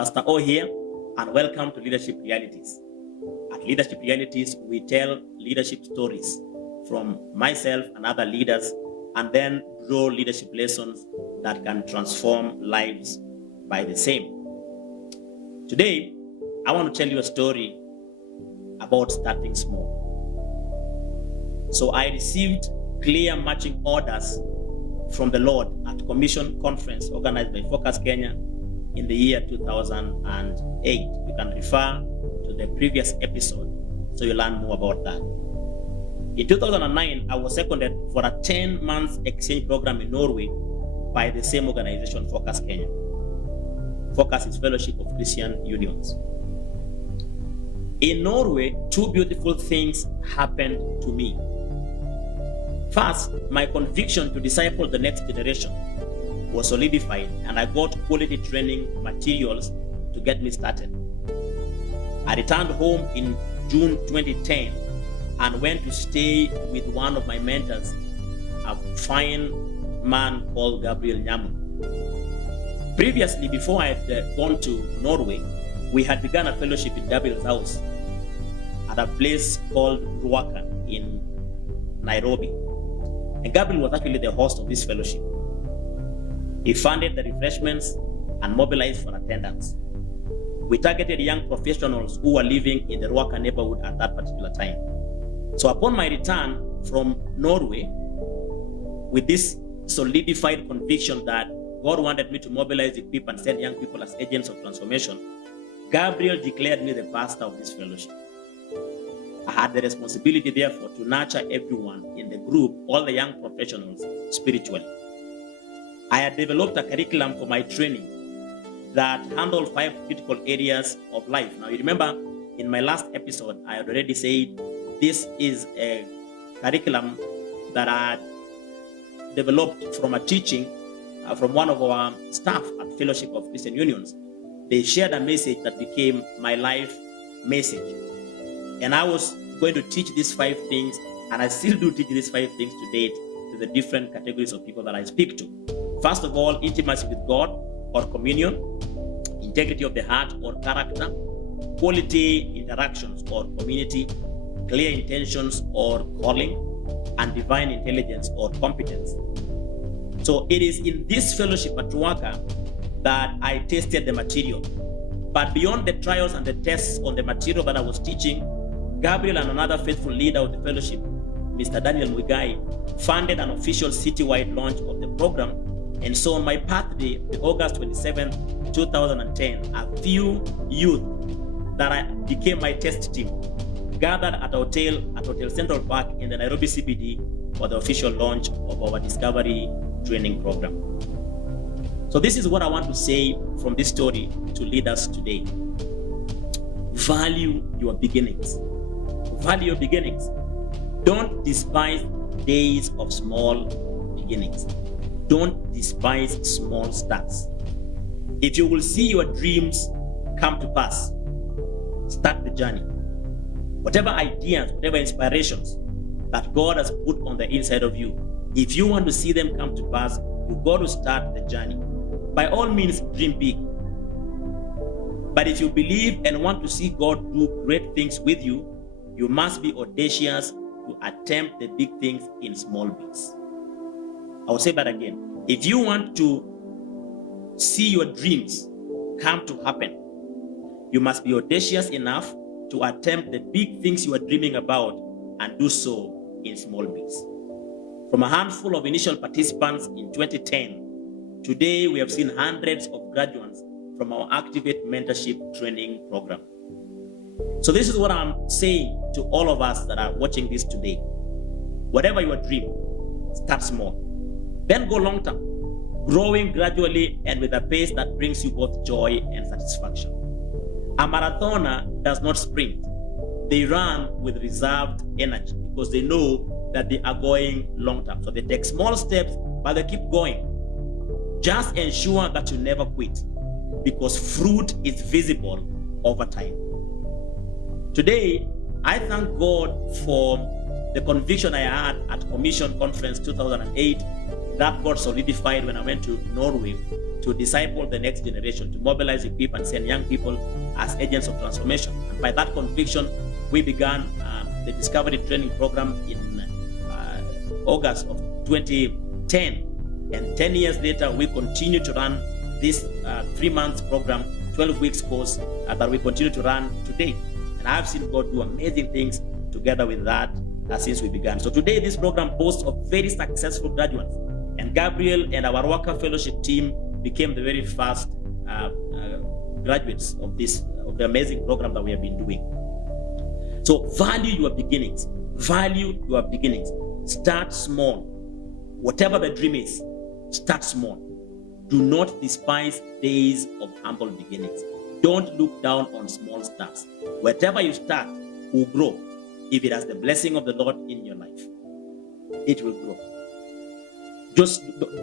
Pastor O here, and welcome to Leadership Realities. At Leadership Realities, we tell leadership stories from myself and other leaders, and then draw leadership lessons that can transform lives by the same. Today, I want to tell you a story about starting small. So I received clear marching orders from the Lord at Commission Conference organized by Focus Kenya in the year 2008. You can refer to the previous episode so you learn more about that. In 2009, I was seconded for a 10-month exchange program in Norway by the same organization, Focus Kenya. Focus is Fellowship of Christian Unions. In Norway, two beautiful things happened to me. First, my conviction to disciple the next generation was solidified, and I got quality training materials to get me started. I returned home in June 2010 and went to stay with one of my mentors, a fine man called Gabriel Nyamu. Previously, before I had gone to Norway, we had begun a fellowship in Gabriel's house at a place called Ruaka in Nairobi. And Gabriel was actually the host of this fellowship. He funded the refreshments and mobilized for attendance. We targeted young professionals who were living in the Ruaka neighborhood at that particular time. So upon my return from Norway, with this solidified conviction that God wanted me to mobilize, equip, and send young people as agents of transformation, Gabriel declared me the pastor of this fellowship. I had the responsibility, therefore, to nurture everyone in the group, all the young professionals, spiritually. I had developed a curriculum for my training that handled 5 critical areas of life. Now, you remember in my last episode, I had already said this is a curriculum that I had developed from a teaching from one of our staff at Fellowship of Christian Unions. They shared a message that became my life message. And I was going to teach these 5 things, and I still do teach these 5 things to date to the different categories of people that I speak to. First of all, intimacy with God or communion, integrity of the heart or character, quality interactions or community, clear intentions or calling, and divine intelligence or competence. So it is in this fellowship at Ruaka that I tested the material. But beyond the trials and the tests on the material that I was teaching, Gabriel and another faithful leader of the fellowship, Mr. Daniel Muigai, funded an official citywide launch of the program. And so on my birthday, August 27, 2010, a few youth that became my test team gathered at Hotel Central Park in the Nairobi CBD for the official launch of our Discovery training program. So this is what I want to say from this story to lead us today. Value your beginnings. Value your beginnings. Don't despise days of small beginnings. Don't despise small starts. If you will see your dreams come to pass, start the journey. Whatever ideas, whatever inspirations that God has put on the inside of you, if you want to see them come to pass, you got to start the journey. By all means, dream big. But if you believe and want to see God do great things with you, you must be audacious to attempt the big things in small bits. I will say that again. If you want to see your dreams come to happen, you must be audacious enough to attempt the big things you are dreaming about and do so in small bits. From a handful of initial participants in 2010, today we have seen hundreds of graduates from our Activate Mentorship Training Program. So this is what I'm saying to all of us that are watching this today. Whatever your dream, start small. Then go long term, growing gradually and with a pace that brings you both joy and satisfaction. A marathoner does not sprint. They run with reserved energy because they know that they are going long term. So they take small steps, but they keep going. Just ensure that you never quit, because fruit is visible over time. Today, I thank God for the conviction I had at Commission Conference 2008 that got solidified when I went to Norway to disciple the next generation, to mobilize, equip, and send young people as agents of transformation. And by that conviction, we began the Discovery Training Program in August of 2010. And 10 years later, we continue to run this 3-month program, 12 weeks course that we continue to run today. And I've seen God do amazing things together with that since we began. So today, this program boasts of very successful graduates. And Gabriel and our Worker Fellowship team became the very first graduates of the amazing program that we have been doing. So value your beginnings. Value your beginnings. Start small. Whatever the dream is, start small. Do not despise days of humble beginnings. Don't look down on small starts. Whatever you start will grow. If it has the blessing of the Lord in your life, it will grow.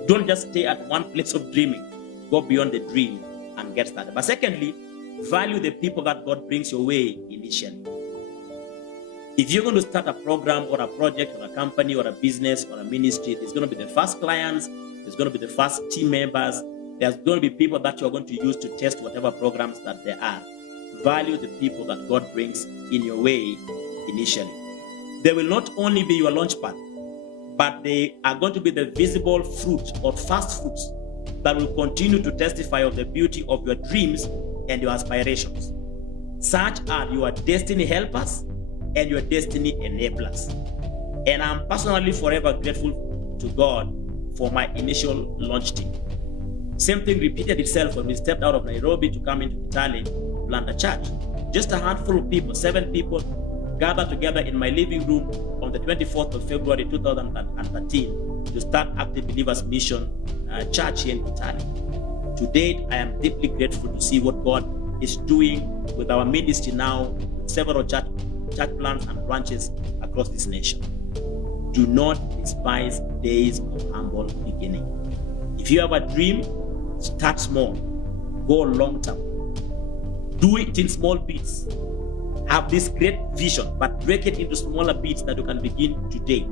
Don't just stay at one place of dreaming. Go beyond the dream and get started. But secondly, value the people that God brings your way initially. If you're going to start a program or a project or a company or a business or a ministry, there's going to be the first clients, there's going to be the first team members, there's going to be people that you're going to use to test whatever programs that there are. Value the people that God brings in your way initially. They will not only be your launchpad, but they are going to be the visible fruit or first fruits that will continue to testify of the beauty of your dreams and your aspirations. Such are your destiny helpers and your destiny enablers. And I'm personally forever grateful to God for my initial launch team. Same thing repeated itself when we stepped out of Nairobi to come into Kitale to plant a church. Just a handful of people, 7 people, gathered together in my living room on the 24th of February 2013 to start Active Believers Mission Church here in Kitale. To date, I am deeply grateful to see what God is doing with our ministry now, with several church plants and branches across this nation. Do not despise days of humble beginning. If you have a dream, start small, go long term. Do it in small bits. Have this great vision, but break it into smaller bits that you can begin today.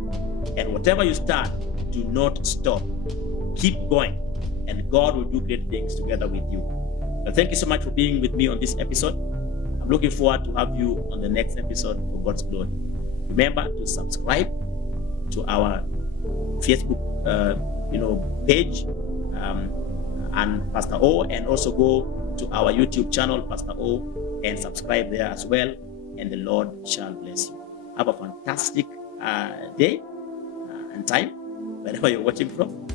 And whatever you start, do not stop. Keep going, and God will do great things together with you. Well, thank you so much for being with me on this episode. I'm looking forward to have you on the next episode for God's glory. Remember to subscribe to our Facebook page and Pastor O, and also go to our YouTube channel, Pastor O, and subscribe there as well, and the Lord shall bless you. Have a fantastic day and time wherever you're watching from.